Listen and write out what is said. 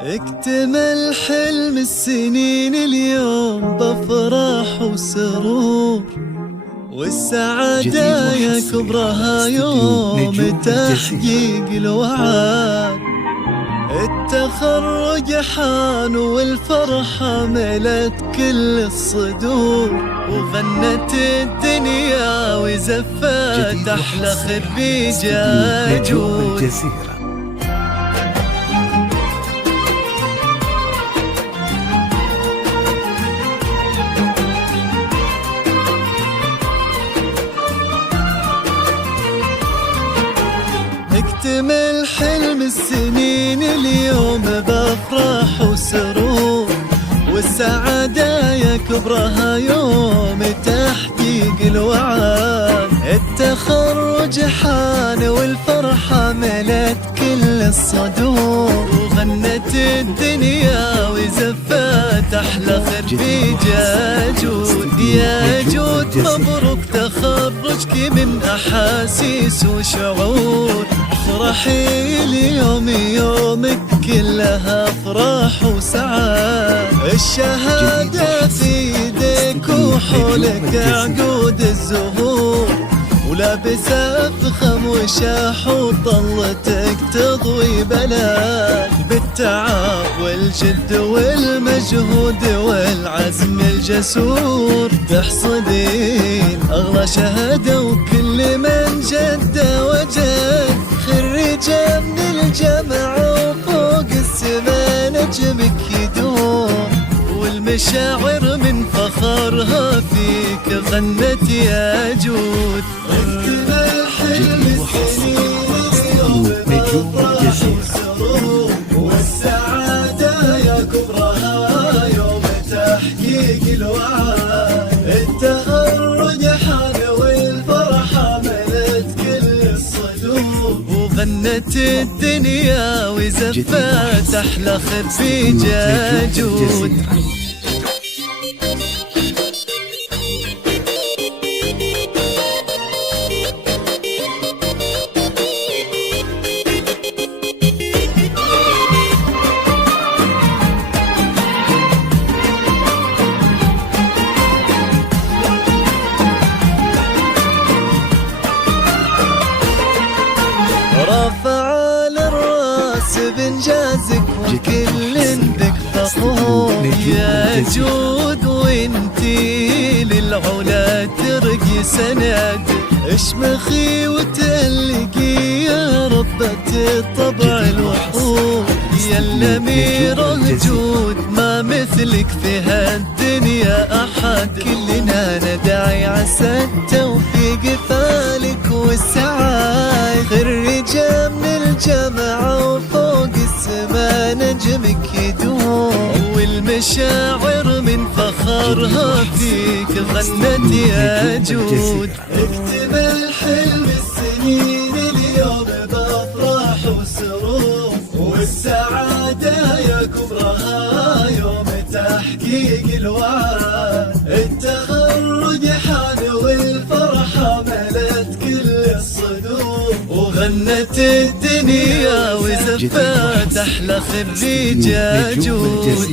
اكتمل حلم السنين اليوم بفرح وسرور، والسعادة يا كبرها يوم تحقيق الوعد. التخرج حان والفرحة ملت كل الصدور، وغنت الدنيا وزفت أحلى خريجة جود. اكتمل حلم السنين اليوم بفرح وسرور، والسعادة يا كبرها يوم تحقيق الوعد. التخرج حان والفرحة ملت كل الصدور، وغنت الدنيا وزفت أحلى خريجة جود. يا جود مبروك تخرجك من أحاسيس وشعور، افرحي اليوم يومك كلها افراح وسعاد. الشهادة في يديك وحولك عقود الزهور، ولابسة فخم وشاح وطلتك تضوي بلد. بالتعب والجد والمجهود والعزم الجسور تحصدين أغلى شهادة، وكل من جد وجد. خريجة من الجامعة وفوق السما نجمك يدوم، والمشاعر من فخرها فيك غنت يا جود. اكتمل حلم السنين اليوم بفرح وسرور، والسعادة يا كبرها يوم تحقيق الوعد. التخرج حان والفرحة ملت كل الصدور، وغنت الدنيا وزفت أحلى خريجة جود. رافع للراس بنجازك وكل بك فخور، يا جود وانتي للعلا ترقي سند. اشمخي وتلقي يا ربة الطبع الوحور، يا الأميرة جود ما مثلك في هالدنيا أحد. كلنا ندعي عسى التوفيق فالك والسعاد. خريجة من الجامعة وفوق السما نجمك يدوم، والمشاعر من فخرها فيك غنت يا جود. اكتمل حلم السنين اليوم بفرح وسرور، والسعادة يا كبرها يوم تحقيق الوعد. التخرج حان والفرحة ملت كل الصدور، وغنت الدنيا وزفت أحلى خريجة جود.